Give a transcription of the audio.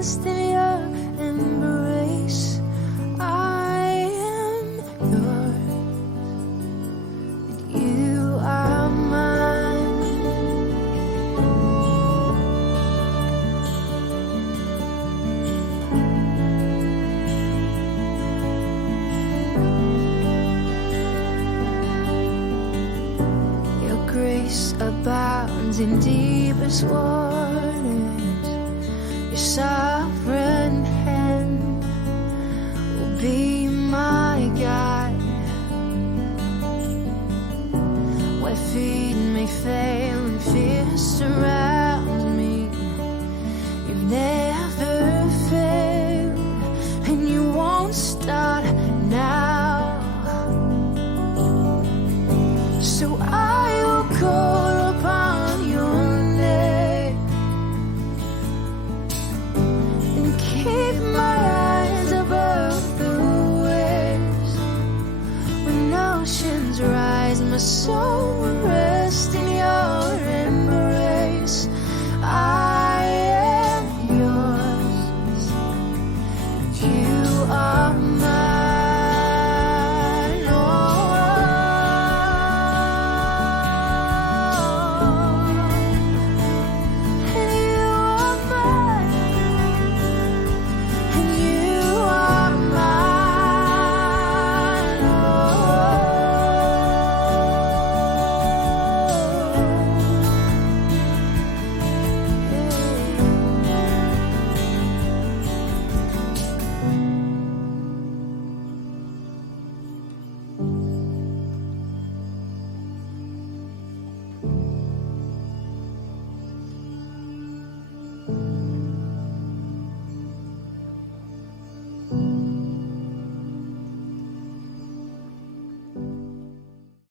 rest in your embrace. I am yours, and you are mine. Your grace abounds in deepest waters. Your sovereign hand will be my guide. Where feet may fail and fear surrounds me, you've never failed, and you won't start now. So I will call upon your name and keep my eyes above the waves. When oceans rise, my soul